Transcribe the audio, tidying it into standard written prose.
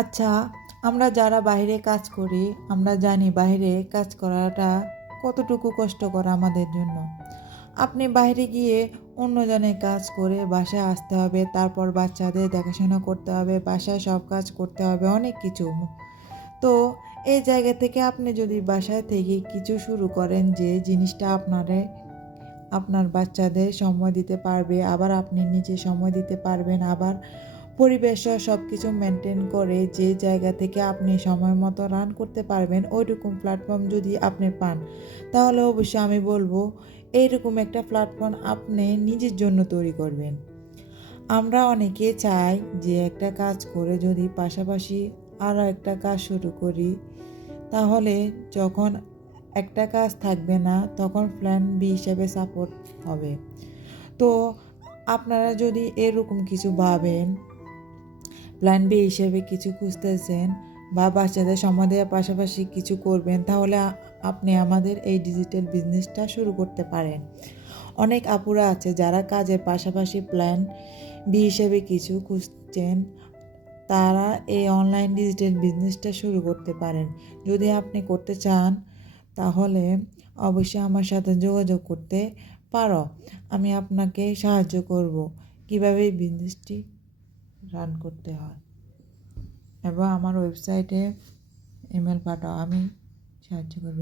আচ্ছা, আমরা যারা বাইরে কাজ করি, আমরা জানি বাইরে কাজ করাটা কতটুকু কষ্টকর আমাদের জন্য। আপনি বাইরে গিয়ে অন্যজনের কাজ করে বাসায় আসতে হবে, তারপর বাচ্চাদের দেখাশোনা করতে হবে, বাসায় সব কাজ করতে হবে, অনেক কিছু। তো এই জায়গা থেকে আপনি যদি বাসায় থেকে কিছু শুরু করেন যে জিনিসটা আপনার বাচ্চাদের সময় দিতে পারবে, আবার আপনি নিজে সময় দিতে পারবেন, আবার পরিবেশও সব কিছু মেনটেন করে যে জায়গা থেকে আপনি সময় মতো রান করতে পারবেন, ওইরকম প্ল্যাটফর্ম যদি আপনি পান, তাহলে অবশ্যই আমি বলবো এইরকম একটা প্ল্যাটফর্ম আপনি নিজের জন্য তৈরি করবেন। আমরা অনেকে চাই যে একটা কাজ করে যদি পাশাপাশি আরও একটা কাজ শুরু করি, তাহলে যখন একটা কাজ থাকবে না তখন প্ল্যান বি হিসেবে সাপোর্ট হবে। তো আপনারা যদি এরকম কিছু ভাবেন, প্ল্যান বি হিসেবে কিছু খুঁজতেছেন বা বাচ্চাদের সময় দেওয়ার পাশাপাশি কিছু করবেন, তাহলে আপনি আমাদের এই ডিজিটাল বিজনেসটা শুরু করতে পারেন। অনেক আপুরা আছে যারা কাজের পাশাপাশি প্ল্যান বি হিসেবে কিছু খুঁজছেন, তারা এই অনলাইন ডিজিটাল বিজনেসটা শুরু করতে পারেন। যদি আপনি করতে চান তাহলে অবশ্যই আমার সাথে যোগাযোগ করতে পারো। আমি আপনাকে সাহায্য করব কিভাবে এই বিজনেসটি রান করতে হয়, এবং আমার ওয়েবসাইটে ইমেল পাঠাও, আমি সাহায্য করব।